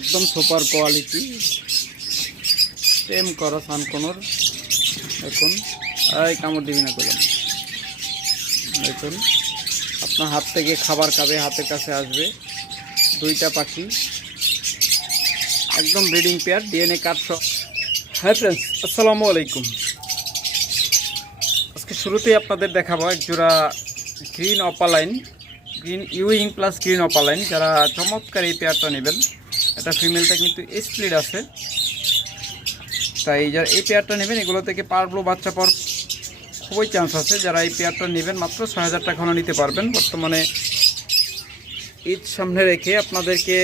একদম super quality টেম করা সানকোনর দেখুন। এই কামড় দিবি না করলাম দেখুন। আপনার হাত থেকে খাবার খাবে, হাতের কাছে আসবে। দুইটা পাখি। একদম ব্রিডিং পেয়ার ডিএনএ কার্ড সহ। হাই ফ্রেন্ডস আসসালামু আলাইকুম। আজকে শুরুতেই আপনাদের দেখাবো এক জোড়া গ্রিন অপালাইন গ্রিন ইউইং প্লাস গ্রিন অপালাইন যারা চমৎকার এই পেয়ারটা নেবেন এটা ফিমেলটা কিন্তু স্প্লিট আছে। তাই যারা এই পেয়ারটা নেবেন, এগুলো থেকে পারগুলো বাচ্চা পাওয়ার খুবই চান্স আছে, যারা এই পেয়ারটা নেবেন, মাত্র ছয় হাজার টাকা নিতে পারবেন। বর্তমানে ঈদ সামনে রেখে আপনাদেরকে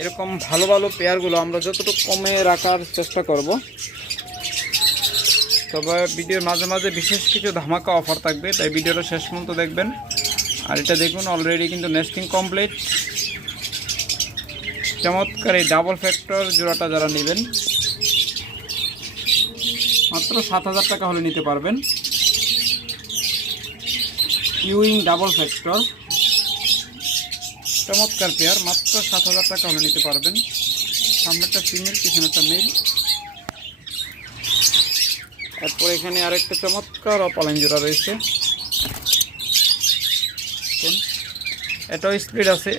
এরকম ভালো ভালো পেয়ারগুলো আমরা যতটুকু কমে রাখার চেষ্টা করব। তবে ভিডিওর মাঝে মাঝে বিশেষ কিছু ধামাকা অফার থাকবে, তাই ভিডিওটা শেষ পর্যন্ত দেখবেন। আর এটা দেখুন অলরেডি কিন্তু নেস্টিং কমপ্লিট চমৎকার এই ডাবল ফ্যাক্টর জোড়াটা যারা নেবেন, মাত্র সাত হাজার টাকা হলে নিতে পারবেন। ইউইং ডাবল ফ্যাক্টর চমৎকার পেয়ার মাত্র সাত হাজার টাকা হলে নিতে পারবেন। সামনেটা ফিমেল পিছনেটা মেল তারপর এখানে আরেকটা চমৎকার অপালাইন জোড়া রয়েছে। এটাও স্পিড আছে।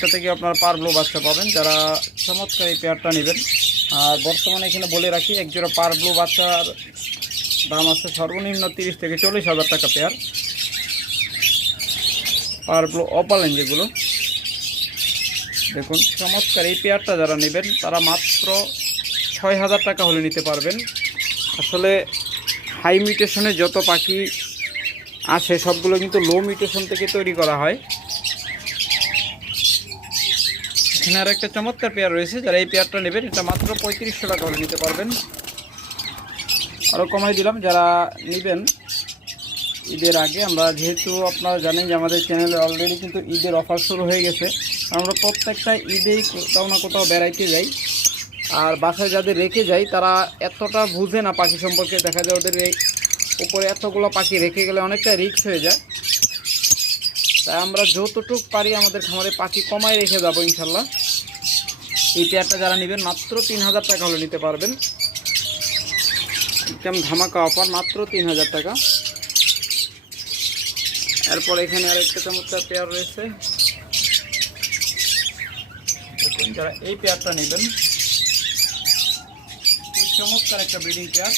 এটা থেকে আপনারা পারব্লো বাচ্চা পাবেন। যারা চমৎকার এই পেয়ারটা নেবেন। আর বর্তমানে এখানে বলে রাখি, এক জোড়া পারব্লো বাচ্চার দাম আছে সর্বনিম্ন তিরিশ থেকে চল্লিশ হাজার টাকা পেয়ার পার পারব্লো অপালেন যেগুলো। দেখুন, চমৎকার এই পেয়ারটা যারা নেবেন, তারা মাত্র ছয় হাজার টাকা হলে নিতে পারবেন। আসলে হাই মিউটেশনে যত পাখি আছে, সবগুলো কিন্তু লো মিউটেশন থেকে তৈরি করা হয়। এখানে আর একটা চমৎকার পেয়ার রয়েছে, যারা এই পেয়ারটা নেবেন, এটা মাত্র পঁয়ত্রিশশো টাকা হলে নিতে পারবেন। আরও কমাই দিলাম, যারা নেবেন, ঈদের আগে আমরা যেহেতু আপনারা জানেন যে আমাদের চ্যানেলে অলরেডি কিন্তু ঈদের অফার শুরু হয়ে গেছে, আমরা প্রত্যেকটা ঈদেই কোথাও না কোথাও বেড়াইতে যাই আর বাসায় যাদের রেখে যাই, তারা এতটা বুঝে না পাখি সম্পর্কে, দেখা যায় ওদের এই উপরে এতগুলো পাখি রেখে গেলে অনেকটা রিস্ক হয়ে যায়। তাই আমরা যতটুক পারি আমাদের খামারে পাখি কমায় রেখে যাব ইনশাল্লাহ। এই পেয়ারটা যারা নেবেন, মাত্র তিন হাজার টাকা হলে নিতে পারবেন। একদম ধামাকা অফার, মাত্র তিন হাজার টাকা। এরপর এখানে আরেকটা চমৎকার পেয়ার রয়েছে। যারা এই পেয়ারটা নেবেন চমৎকার একটা ব্রিডিং পেয়ার,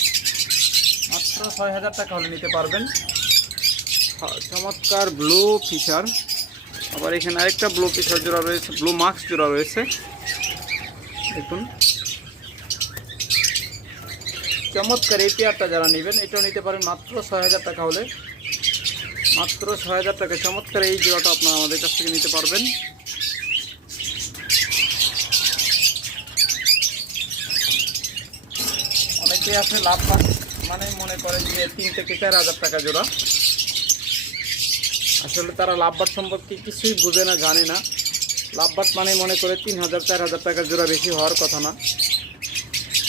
মাত্র ছয় হাজার টাকা হলে নিতে পারবেন। চমৎকার ব্লু ফিশার। আবার এখানে আরেকটা ব্লু ফিশার জোড়া রয়েছে, ব্লু মাস্ক জোড়া রয়েছে। দেখুন। চমৎকার এই পেয়ারটা যারা নেবেন, এটাও নিতে পারেন মাত্র ছয় হাজার টাকা হলে। মাত্র ছয় হাজার টাকা, চমৎকার এই জোড়াটা আপনারা আমাদের কাছ থেকে নিতে পারবেন। অনেকে আছে লাভ মানে মনে করেন যে তিন থেকে চার হাজার টাকা জোড়া। আসলে তারা লাভবাট সম্পর্কে কিছুই বুঝে না, জানে না। লাভবাট মানে মনে করে তিন হাজার, চার হাজার টাকা জোড়া বেশি হওয়ার কথা না।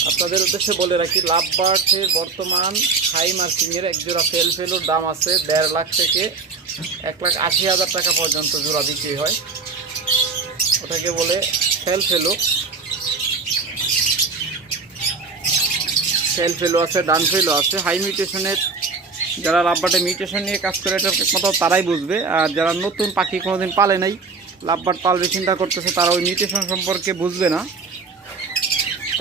আপনাদের উদ্দেশ্যে বলে রাখি লাভবাটের বর্তমান হাই মার্কিংয়ের এক জোড়া ফেল ফেলুর দাম আছে দেড় লাখ থেকে এক লাখ আশি হাজার টাকা পর্যন্ত জোড়া বিক্রি হয়। ওটাকে বলে ফেল ফেলো। ফেল ফেলো আছে, ডান ফেলো আছে। হাই মিউটেশনের যারা লাভবাটে মিউটেশন নিয়ে কাজ করে এটা মতো তারাই বুঝবে। আর যারা নতুন পাখি কোনোদিন পালে নাই লাভবাট পালবে, চিন্তা করতেছে, তারা ওই মিউটেশন সম্পর্কে বুঝবে না।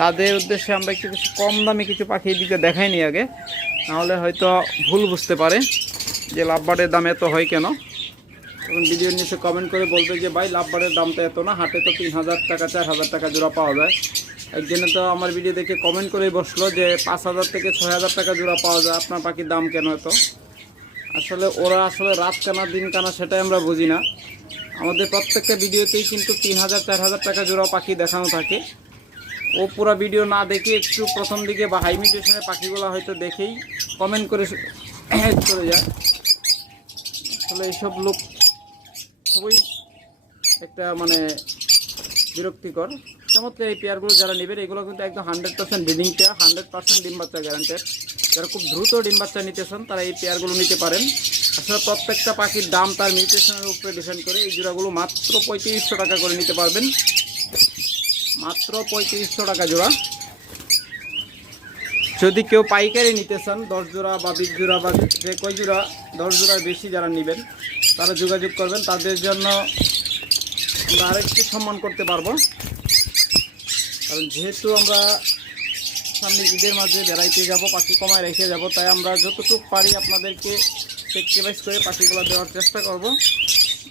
তাদের উদ্দেশ্যে আমরা একটু কিছু কম দামে কিছু পাখি দিকে দেখাইনি আগে। নাহলে হয়তো ভুল বুঝতে পারে যে লাভবাটের দাম এত হয় কেন। তখন ভিডিওর নিচে কমেন্ট করে বলবে যে, ভাই লাভবাটের দামটা এত না, হাটে তো তিন হাজার টাকা, চার হাজার টাকা জোড়া পাওয়া যায়। একজনে তো আমার ভিডিও দেখে কমেন্ট করেই বসল যে পাঁচ হাজার থেকে ছয় হাজার টাকা জোড়া পাওয়া যায়। আপনার পাখির দাম কেন এত? আসলে ওরা আসলে রাত কানা, দিন কানা সেটাই আমরা বুঝি না। আমাদের প্রত্যেকটা ভিডিওতেই কিন্তু তিন হাজার, চার হাজার টাকা জোড়া পাখি দেখানো থাকে। ও পুরো ভিডিও না দেখে একটু প্রথম দিকে বা হাই মিউটেশনের পাখিগুলো হয়তো দেখেই কমেন্ট করে চলে যায়। আসলে এইসব লোক খুবই একটা মানে বিরক্তিকর। চমৎকার এই পেয়ারগুলো যারা নেবেন, এগুলো কিন্তু একদম hundred percent breeding pair hundred percent ডিম বাচ্চা গ্যারান্টেড যারা খুব দ্রুত ডিম বাচ্চা নিতে চান, তারা এই পেয়ারগুলো নিতে পারেন। আসলে প্রত্যেকটা পাখির দাম তার মিউটেশনের উপরে ডিপেন্ড করে, এই জোড়াগুলো মাত্র পঁয়ত্রিশশো টাকা করে নিতে পারবেন। মাত্র পঁয়ত্রিশশো টাকা জোড়া। যদি কেউ পাইকারি নিতে চান, দশ জোড়া বা বিশ জোড়া বা যে কয় জোড়া, দশ জোড়ার বেশি যারা নেবেন, তারা যোগাযোগ করবেন। তাদের জন্য আমরা আরেকটু সম্মান করতে পারব। কারণ যেহেতু আমরা সামনে ঈদের মাঝে বেড়াইতে যাব, পাখি কমায় রেখে যাব, তাই আমরা যতটুকু পারি আপনাদেরকে সেক্রিফাইস করে পাখিগুলো দেওয়ার চেষ্টা করব।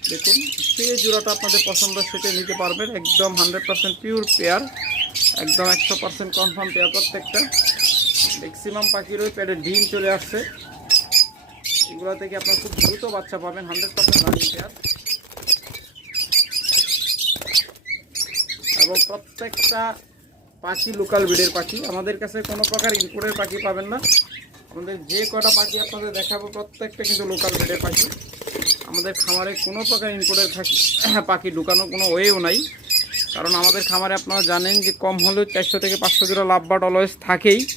দেখুন, যে জোড়াটা আপনাদের পছন্দ সেটা নিতে পারবেন, একদম হান্ড্রেড পার্সেন্ট পিওর পেয়ার একদম একশো পার্সেন্ট কনফার্ম পেয়ার প্রত্যেকটা। ম্যাক্সিমাম পাখিরও পেটে ডিম চলে আসছে। এগুলো থেকে আপনার খুব দ্রুত বাচ্চা পাবেন হান্ড্রেড পারসেন্ট রানিং পেয়ার এবং প্রত্যেকটা পাখি, লোকাল ব্রিডের পাখি। আমাদের কাছে কোনো প্রকার ইনপুটের পাখি পাবেন না। আমাদের যে কটা পাখি আপনাদের দেখাবো, প্রত্যেকটা কিন্তু লোকাল ব্রিডের পাখি। আমাদের খামারে কোনো প্রকার ইনপুটের পাখি পাখি কোনো ওয়েও নাই। কারণ আমাদের খামারে আপনারা জানেন যে কম হলেও চারশো থেকে পাঁচশো জোড়া লাভবার্ড অলওয়েজ থাকেই।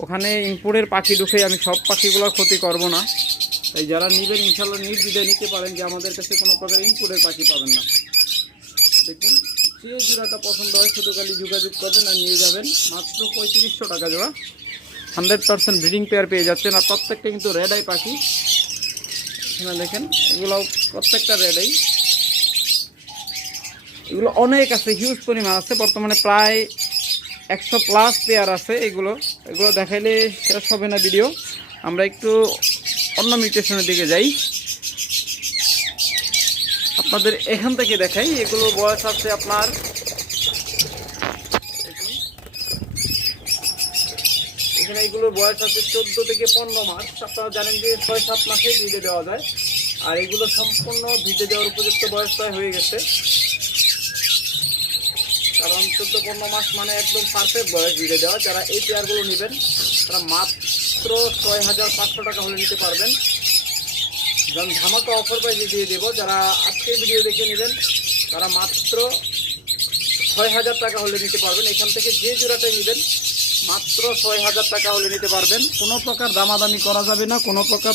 ওখানে ইনপুটের পাখি ঢুকে আমি সব পাখিগুলোর ক্ষতি করব না। তাই যারা নেবেন ইনশাল্লাহ নির্দ্বিধায় নিতে পারেন যে আমাদের কাছে কোনো প্রকার ইনপুটের পাখি পাবেন না। দেখুন। যে জোড়াটা পছন্দ হয় খালি যোগাযোগ করবেন আর নিয়ে যাবেন। মাত্র পঁয়ত্রিশশো টাকা জোড়া। হান্ড্রেড পার্সেন্ট ব্রিডিং পেয়ার পেয়ে যাচ্ছেন আর প্রত্যেকটা কিন্তু রেড আই পাখি। এখানে দেখেন এগুলো প্রত্যেকটা রেড আই এগুলো অনেক আছে হিউজ পরিমাণ আছে। বর্তমানে প্রায় একশো প্লাস পেয়ার আছে এগুলো। এগুলো দেখাইলে শেষ হবে না ভিডিও আমরা একটু অন্য মিউটেশনের দিকে যাই। আপনাদের এখান থেকে দেখাই এগুলো বয়স আছে আপনার। এখানে এগুলোর বয়স আছে চোদ্দ থেকে পনেরো মাস। আপনারা জানেন যে ছয় সাত মাসে ভিজে দেওয়া যায়। আর এগুলো সম্পূর্ণ ভিজে দেওয়ার উপযুক্ত বয়স প্রায় হয়ে গেছে। কারণ চোদ্দ পনেরো মাস মানে একদম পারফেক্ট বয়স ভিজে দেওয়া। যারা এই পেয়ারগুলো নেবেন, তারা মাত্র ছয় হাজার পাঁচশো টাকা হলে নিতে পারবেন। যেমন ধামাকা অফার প্রাইজে দিয়ে দেবো। যারা আজকে ভিডিও দেখে নেবেন, তারা মাত্র ছয় হাজার টাকা হলে নিতে পারবেন। এখান থেকে যে জোড়াটাই নেবেন, মাত্র ছয় হাজার টাকা হলে নিতে পারবেন। কোনো প্রকার দামাদামি করা যাবে না, কোনো প্রকার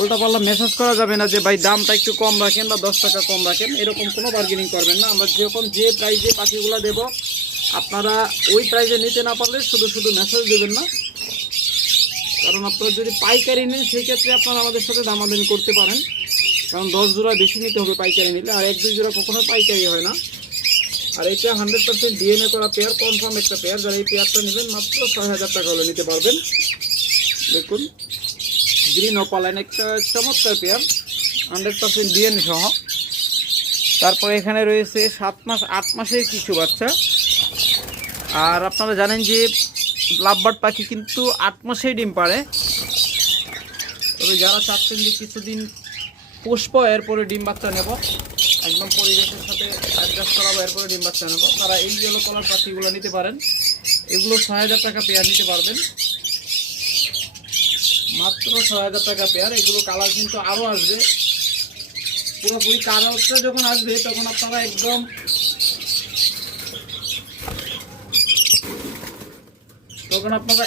উল্টা পাল্লা মেসেজ করা যাবে না যে, ভাই, দামটা একটু কম রাখেন বা দশ টাকা কম রাখেন। এরকম কোনো বার্গেনিং করবেন না। আমরা যেরকম যে প্রাইজে পাখিগুলো দেব, আপনারা ওই প্রাইজে নিতে না পারলে শুধু শুধু মেসেজ দেবেন না। কারণ আপনারা যদি পাইকারি নেন সেই ক্ষেত্রে আপনারা আমাদের সাথে দামাদামি করতে পারেন। কারণ দশ জোড়া বেশি নিতে হবে পাইকারি নিলে, আর এক দুই জোড়া কখনো পাইকারি হয় না। আর এটা হান্ড্রেড পার্সেন্ট ডিএনএ করা পেয়ার কনফার্ম একটা পেয়ার যারা এই পেয়ারটা নেবেন, মাত্র ছয় হাজার টাকা হলে নিতে পারবেন। দেখুন গ্রিন অপালাইন একটা চমৎকার পেয়ার হান্ড্রেড পার্সেন্ট ডিএনএ সহ। তারপরে এখানে রয়েছে সাত মাস, আট মাসের কিছু বাচ্চা। আর আপনারা জানেন যে লাভবার্ড পাখি কিন্তু আট মাসেই ডিম পারে তবে যারা চাচ্ছেন যে কিছুদিন পুষ্প, এরপরে ডিম বাচ্চা নেব, একদম পরিবেশের সাথে অ্যাডজাস্ট করাবো, এরপরে ডিম বাচ্চা নেব। তারা এই ইয়েলো কালার পাখিগুলো নিতে পারেন। এগুলো ছয় হাজার টাকা পেয়ার নিতে পারবেন। মাত্র ছয় হাজার টাকা পেয়ার এগুলো কালার কিন্তু আরও আসবে। পুরোপুরি কালারটা যখন আসবে, তখন আপনারা একদম তখন আপনারা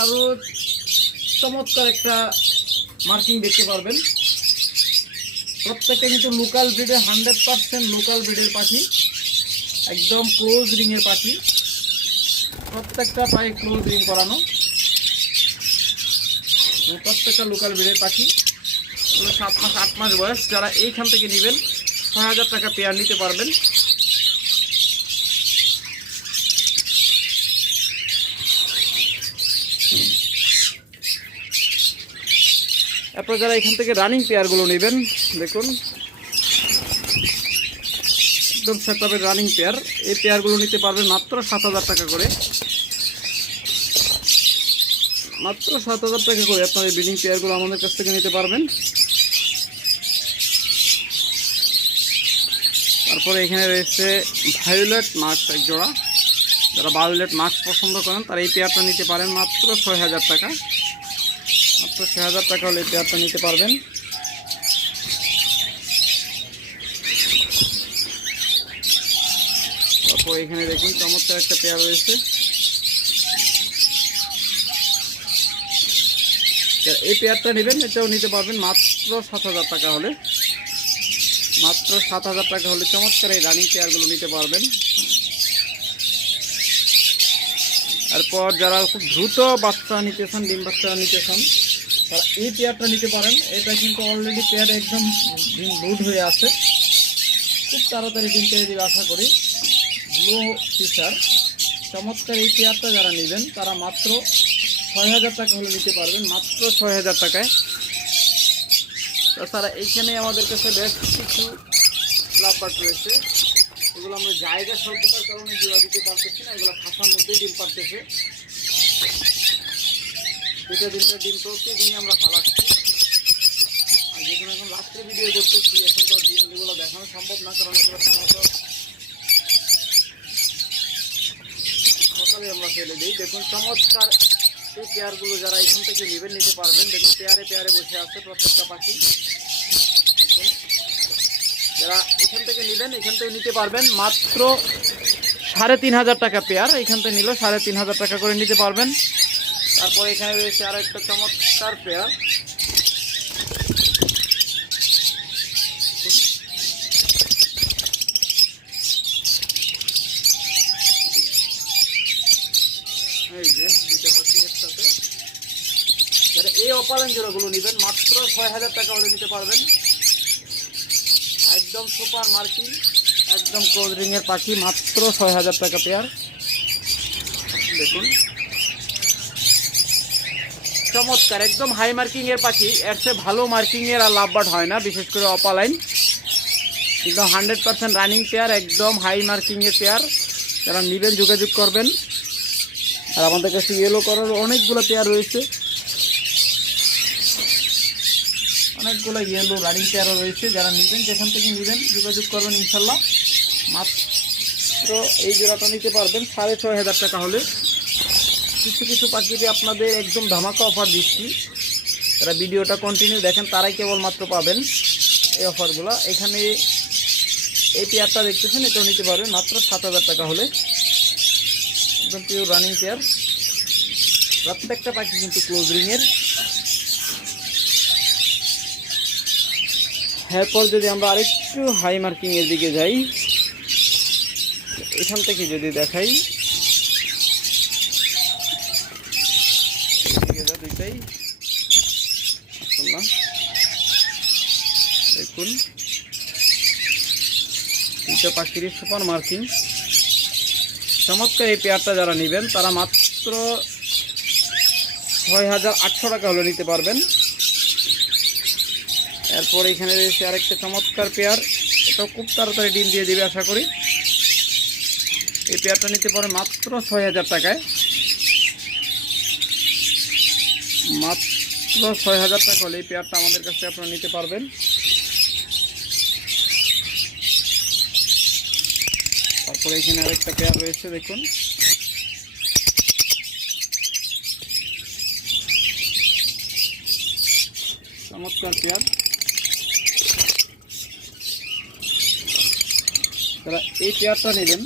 আরও চমৎকার একটা মার্কিং দেখতে পারবেন। প্রত্যেকটা কিন্তু লোকাল ব্রিডের হান্ড্রেড পার্সেন্ট লোকাল ব্রিডের পাখি, একদম ক্লোজ রিংয়ের পাখি। প্রত্যেকটা পায়ে ক্লোজ রিং করানো প্রত্যেকটা লোকাল ব্রিডের পাখি। সাত মাস, আট মাস বয়স, যারা এইখান থেকে নেবেন, ছয় হাজার টাকা পেয়ার নিতে পারবেন। এরপর যারা এখান থেকে রানিং পেয়ারগুলো নেবেন, দেখুন। একদম সেটআপের রানিং পেয়ার এই পেয়ারগুলো নিতে পারবেন মাত্র সাত হাজার টাকা করে। মাত্র সাত হাজার টাকা করে আপনার এই ব্রিডিং পেয়ারগুলো আমাদের কাছ থেকে নিতে পারবেন। তারপরে এখানে রয়েছে ভায়োলেট মাস্ক এক জোড়া। যারা ভায়োলেট মাস্ক পছন্দ করেন, তারা এই পেয়ারটা নিতে পারেন মাত্র ছয় হাজার টাকা। মাত্র ছয় হাজার টাকা হলে পেয়ারটা নিতে পারবেন। তারপর এখানে দেখুন, চমৎকার একটা পেয়ার রয়েছে। এই পেয়ারটা নেবেন, এটাও নিতে পারবেন মাত্র সাত হাজার টাকা হলে। মাত্র সাত হাজার টাকা হলে চমৎকার এই রানিং পেয়ারগুলো নিতে পারবেন। এরপর যারা খুব দ্রুত বাচ্চা নিতে চান, ডিম বাচ্চা নিতে চান তারা এই পেয়ারটা নিতে পারেন। এটা কিন্তু অলরেডি পেয়ার একদম ডিম লোড হয়ে আছে। খুব তাড়াতাড়ি ডিম পেয়ে দিবে আশা করি। ব্লু ফিশার চমৎকার এই পেয়ারটা যারা নেবেন, তারা মাত্র ছয় হাজার টাকা হলে নিতে পারবেন, মাত্র ছয় হাজার টাকায়। তাছাড়া এইখানে আমাদের কাছে বেশ কিছু লাভবাট রয়েছে। এগুলো আমরা জায়গা স্বল্পতার কারণে জোড়া দিতে পারতেছি না, এগুলো খাসার মধ্যেই ডিম পারতেছে দুটো তিনটা ডিম প্রত্যেকদিনই আমরা ফালাচ্ছি। আর যেখানে এখন রাত্রে ভিডিও করতেছি, এখন তো ডিমগুলো দেখানো সম্ভব না, কারণ এগুলো সাধারণত সকালে আমরা ফেলে দিই। দেখুন, চমৎকার এই পেয়ারগুলো যারা এখান থেকে নেবেন, নিতে পারবেন। দেখুন পেয়ারে পেয়ারে বসে আছে প্রত্যেকটা পাখি। যারা এখান থেকে নেবেন, এখান থেকে নিতে পারবেন মাত্র সাড়ে তিন হাজার টাকা পেয়ার এখান থেকে নিলেও সাড়ে তিন হাজার টাকা করে নিতে পারবেন। তারপর এখানে রয়েছে আরও একটা চমৎকার পেয়ার। এই যে দুটো পাখি একসাথে। এই অপারেন জোড়াগুলো নেবেন, মাত্র ছয় হাজার টাকা হলে নিতে পারবেন। একদম সুপার মার্কিং একদম ক্লোজ রিংয়ের পাখি, মাত্র ছয় হাজার টাকা পেয়ার। দেখুন। চমৎকার, একদম হাই মার্কিং এর পাখি। এর চেয়ে ভালো মার্কিং এর আর লাভবাট হয় না, বিশেষ করে অপালাইন একদম হান্ড্রেড পার্সেন্ট রানিং পেয়ার একদম হাই মার্কিং এর পেয়ার যারা নেবেন, যোগাযোগ করবেন। আর আমাদের কাছে ইয়েলো করার অনেকগুলো পেয়ার রয়েছে। অনেকগুলো ইয়েলো রানিং পেয়ারও রয়েছে। যারা নেবেন, যেখান থেকে নেবেন, যোগাযোগ করবেন ইনশাল্লাহ। মাত্র এই জোড়াটা নিতে পারবেন, সাড়ে ছয় হাজার টাকা হলে। কিছু কিছু পাখিতে আপনাদের একদম ধামাকা অফার দিচ্ছি। যারা ভিডিওটা কন্টিনিউ দেখেন, তারাই কেবলমাত্র পাবেন এই অফারগুলো এখানে এই পেয়ারটা দেখতেছেন, এটাও নিতে পারবেন, মাত্র সাত হাজার টাকা হলে। একদম পিওর রানিং পেয়ার প্রত্যেকটা পাখি কিন্তু ক্লোজ রিংয়ের এরপর যদি আমরা আরেকটু হাই মার্কিং এর দিকে যাই, এখান থেকে যদি দেখাই এদিকে যা দুইটাই মাশাআল্লাহ। দেখুন দুটো পাখির সুপার মার্কিং। চমৎকার এই পেয়ারটা যারা নেবেন, তারা মাত্র ছয় হাজার আটশো টাকা হলে নিতে পারবেন। এরপর এখানে রয়েছে আরেকটা চমৎকার পেয়ার। এটাও খুব তাড়াতাড়ি ডিম দিয়ে দেবে আশা করি। এই পেয়ারটা নিতে পারে মাত্র ছয় হাজার টাকায়। মাত্র ছয় হাজার টাকা হলে এই পেয়ারটা আমাদের কাছে আপনারা নিতে পারবেন। তারপরে এখানে আরেকটা পেয়ার রয়েছে, দেখুন। চমৎকার পেয়ার তারা এই পেয়ারটা নেবেন।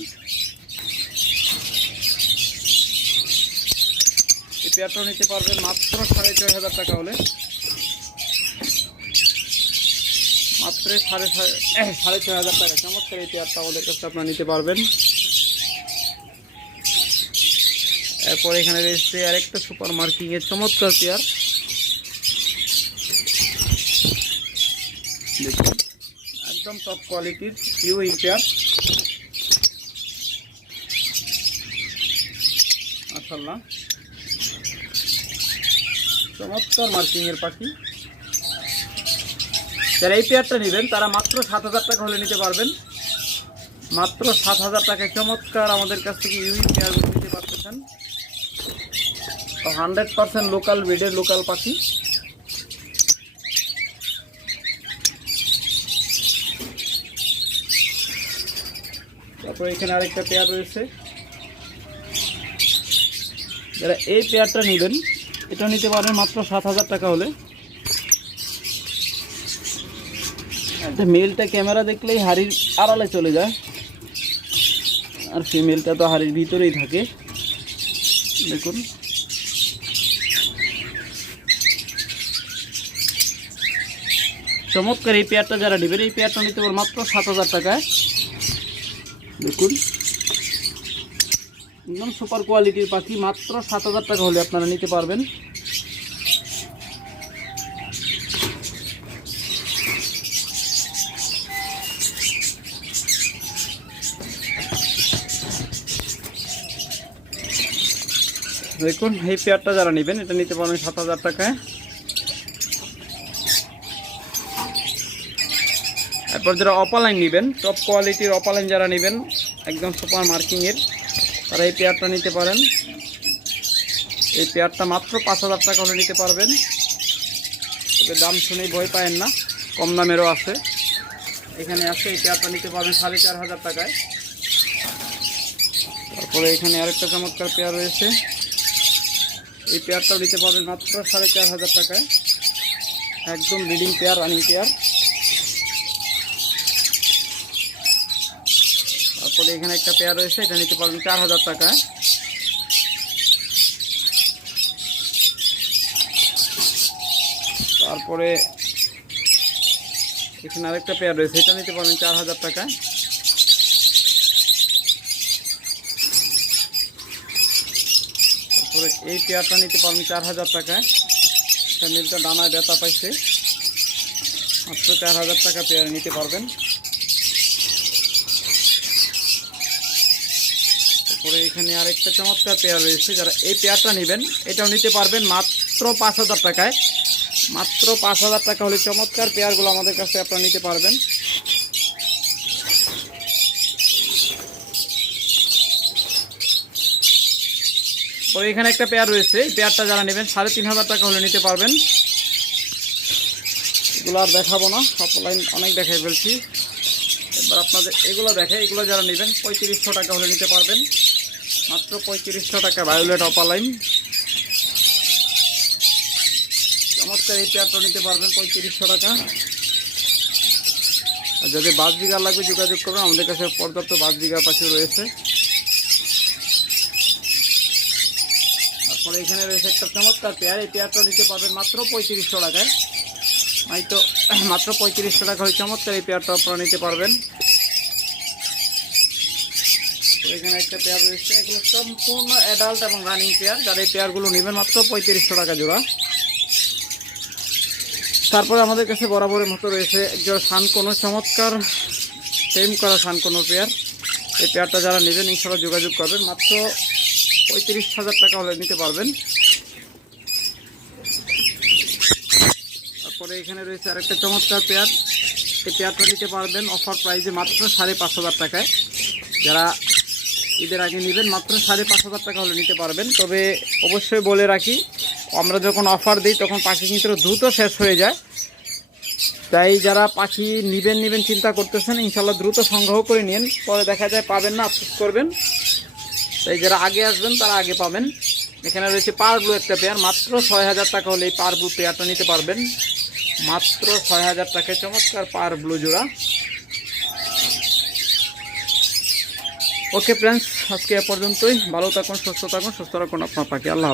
এই পেয়ারটা নিতে পারবেন মাত্র সাড়ে ছয় হাজার টাকা হলে। মাত্র সাড়ে সাড়ে ছয় হাজার টাকা। চমৎকার এই পেয়ারটা আমাদের কাছে আপনারা নিতে পারবেন। এরপর এখানে রয়েছে আরেকটা সুপার মার্কিং এর চমৎকার পেয়ার দেখুন, একদম টপ কোয়ালিটির ইউ পেয়ার মাশাল্লাহ চমৎকার মার্কিং এর পাখি। যারা এই পেয়ারটা নেবেন, তারা মাত্র সাত হাজার টাকা হলে নিতে পারবেন। মাত্র সাত হাজার টাকায় চমৎকার আমাদের কাছ থেকে ইউই পেয়ারগুলো নিতে পারতেছেন। হান্ড্রেড পার্সেন্ট লোকাল ব্রিডের লোকাল পাখি। তারপর এখানে আরেকটা পেয়ার রয়েছে। যারা এই পেয়ারটা নেবেন, এটা নিতে পারেন মাত্র সাত হাজার টাকা হলে। মেলটা ক্যামেরা দেখলেই হাড়ির আড়ালে চলে যায়। আর ফিমেলটা তো হাড়ির ভিতরেই থাকে। দেখুন। চমৎকার এই পেয়ারটা যারা নেবেন, এই পেয়ারটা নিতে পারবেন মাত্র সাত হাজার টাকায়। দেখুন। একদম সুপার কোয়ালিটির পাখি, মাত্র সাত হাজার টাকা হলে আপনারা নিতে পারবেন। দেখুন, এই পেয়ারটা যারা নেবেন, এটা নিতে পারবেন সাত হাজার টাকায়। তারপর যারা অপালাইন নেবেন টপ কোয়ালিটির অপালাইন যারা নেবেন, একদম সুপার মার্কিংয়ের, তারা এই পেয়ারটা নিতে পারেন। এই পেয়ারটা মাত্র পাঁচ হাজার টাকা হলে নিতে পারবেন। তবে দাম শুনেই ভয় পায়েন না, কম দামেরও আছে। এখানে আছে, এই পেয়ারটা নিতে পারবেন সাড়ে চার হাজার টাকায়। তারপরে এখানে আরেকটা চমৎকার পেয়ার রয়েছে। এই পেয়ারটাও নিতে পারবেন মাত্র সাড়ে চার হাজার টাকায়। একদম ব্রিডিং পেয়ার রানিং পেয়ার। তারপরে এখানে একটা পেয়ার রয়েছে, এটা নিতে পারবেন চার হাজার টাকায়। তারপরে এখানে আরেকটা পেয়ার রয়েছে, এটা নিতে পারবেন চার হাজার টাকায় তারপরে এই পেয়ারটা নিতে পারবেন চার হাজার টাকায়। এটা নীলটা ডানায় ব্যথা পাইছে। মাত্র চার হাজার টাকা পেয়ার নিতে পারবেন। তারপরে এখানে আরেকটা চমৎকার পেয়ার রয়েছে। যারা এই পেয়ারটা নেবেন, এটাও নিতে পারবেন মাত্র পাঁচ হাজার টাকায়। মাত্র পাঁচ হাজার টাকা হলে চমৎকার পেয়ারগুলো আমাদের কাছে আপনারা নিতে পারবেন। পরে এখানে একটা পেয়ার রয়েছে। এই পেয়ারটা যারা নেবেন, সাড়ে তিন হাজার টাকা হলে নিতে পারবেন। এগুলো আর দেখাবো না, সব লাইন অনেক দেখাই ফেলছি। এবার আপনাদের এগুলো দেখে এগুলো যারা নেবেন, পঁয়ত্রিশশো টাকা হলে নিতে পারবেন। মাত্র পঁয়ত্রিশশো টাকা ভায়োলেট অপালাইন চমৎকার এই পেয়ারটা নিতে পারবেন, পঁয়ত্রিশশো টাকা। আর যদি বাস বিঘা লাগবে যোগাযোগ করবেন, আমাদের কাছে পর্যাপ্ত বাস বিঘা পাশে রয়েছে। এখানে রয়েছে একটা চমৎকার পেয়ার। এই পেয়ারটা নিতে পারবেন মাত্র পঁয়ত্রিশশো টাকায়। হয়তো মাত্র পঁয়ত্রিশশো টাকা হলে চমৎকার এই পেয়ারটা আপনারা নিতে পারবেন। এখানে একটা পেয়ার রয়েছে। এগুলো সম্পূর্ণ অ্যাডাল্ট এবং রানিং পেয়ার। যারা এই পেয়ারগুলো নেবেন মাত্র পঁয়ত্রিশশো টাকা জোড়া। তারপরে আমাদের কাছে বরাবরের মতো রয়েছে একজন সানকোনো চমৎকার সেম করা সানকোনো পেয়ার। এই পেয়ারটা যারা নেবেন ইনশাল্লাহ যোগাযোগ করবেন। মাত্র পঁয়ত্রিশ হাজার টাকা হলে নিতে পারবেন। তারপরে এখানে রয়েছে আরেকটা চমৎকার পেয়ার। এই পেয়ারটা নিতে পারবেন অফার প্রাইসে মাত্র সাড়ে পাঁচ হাজার টাকায়। যারা ঈদের আগে নেবেন, মাত্র সাড়ে পাঁচ হাজার টাকা হলে নিতে পারবেন। তবে অবশ্যই বলে রাখি, আমরা যখন অফার দিই, তখন পাখি কিন্তু দ্রুত শেষ হয়ে যায়। তাই যারা পাখি নিবেন নিবেন, চিন্তা করতেছেন ইনশাল্লাহ দ্রুত সংগ্রহ করে নিন। পরে দেখা যায় পাবেন না আফসোস করবেন। তাই যারা আগে আসবেন, তারা আগে পাবেন। এখানে রয়েছে পার ব্লু একটা পেয়ার মাত্র ছয় হাজার টাকা হলে এই পার ব্লু পেয়ারটা নিতে পারবেন। মাত্র ছয় হাজার টাকায় চমৎকার পার ব্লু জোড়া। ওকে ফ্রেন্ডস আজকে এ পর্যন্তই। ভালো থাকুন, সুস্থ থাকুন, সুস্থ রাখুন আপনার পাখি। আল্লাহ